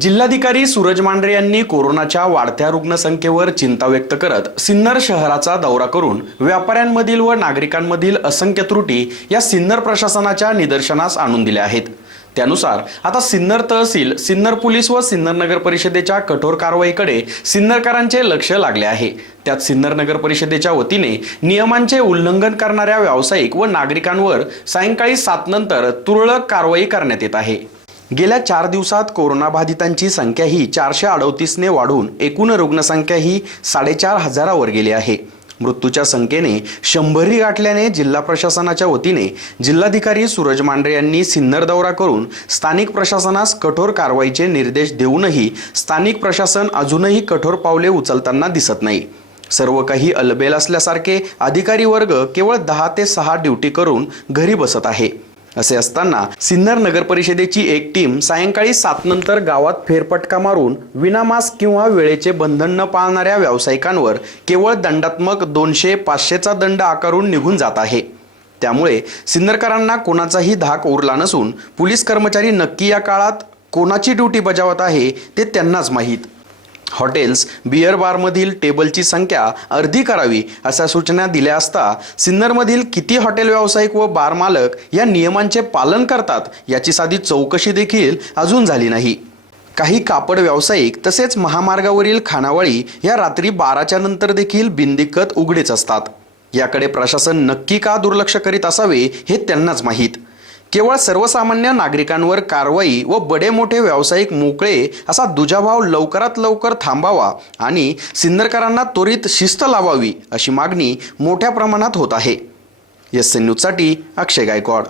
जिल्हाधिकारी सूरज मांढरे यांनी कोरोनाच्या वाढत्या रुग्णसंख्येवर चिंता व्यक्त करत सिन्नर शहराचा दौरा करून व्यापाऱ्यांमधील व नागरिकांमधील असंख्य त्रुटी या सिन्नर प्रशासनाच्या निदर्शनास आणून दिल्या आहेत. त्यानुसार आता सिन्नर तहसील सिन्नर पोलीस व सिन्नर नगर परिषदेच्या कठोर कारवाईकडे सिन्नरकरांचे लक्ष लागले आहे. त्यात सिन्नर नगर परिषदेच्या वतीने नियमांचे उल्लंघन करणाऱ्या व्यावसायिक व नागरिकांवर सायंकाळी सात नंतर तुरळक कारवाई करण्यात येत आहे. गेल्या चार दिवसात कोरोनाबाधितांची संख्या ही चारशे अडतीसने वाढून एकूण रुग्णसंख्या ही साडेचार हजारावर गेली आहे. मृत्यूच्या संख्येने शंभरी गाठल्याने जिल्हा प्रशासनाच्या वतीने जिल्हाधिकारी सूरज मांढरे यांनी सिन्नर दौरा करून स्थानिक प्रशासनास कठोर कारवाईचे निर्देश देऊनही स्थानिक प्रशासन अजूनही कठोर पावले उचलताना दिसत नाही. सर्व काही अलबेल असल्यासारखे अधिकारी वर्ग केवळ दहा ते सहा ड्युटी करून घरी बसत आहे. असे असताना सिन्नर नगर परिषदेची एक टीम सायंकाळी सात नंतर गावात फेरपटका मारून विनामास्क किंवा वेळेचे बंधन न पाळणाऱ्या व्यावसायिकांवर केवळ दंडात्मक दोनशे पाचशेचा दंड आकारून निघून जात आहे. त्यामुळे सिन्नरकरांना कोणाचाही धाक उरला नसून पोलीस कर्मचारी नक्की या काळात कोणाची ड्युटी बजावत आहे ते त्यांनाच माहीत. हॉटेल्स बिअर बारमधील टेबलची संख्या अर्धी करावी अशा सूचना दिल्या असता सिन्नरमधील किती हॉटेल व्यावसायिक व बार मालक या नियमांचे पालन करतात याची साधी चौकशी देखील अजून झाली नाही. काही कापड व्यावसायिक तसेच महामार्गावरील खानावळी या रात्री बाराच्या नंतर देखील बिनदिक्कत उघडेच असतात. याकडे प्रशासन नक्की का दुर्लक्ष करीत असावे हे त्यांनाच माहीत. केवळ सर्वसामान्य नागरिकांवर कारवाई व बडे मोठे व्यावसायिक मोकळे असा दुजाभाव लवकरात लवकर थांबावा आणि सिन्नरकरांना त्वरित शिस्त लावावी अशी मागणी मोठ्या प्रमाणात होत आहे. एस एन न्यूजसाठी अक्षय गायकवाड.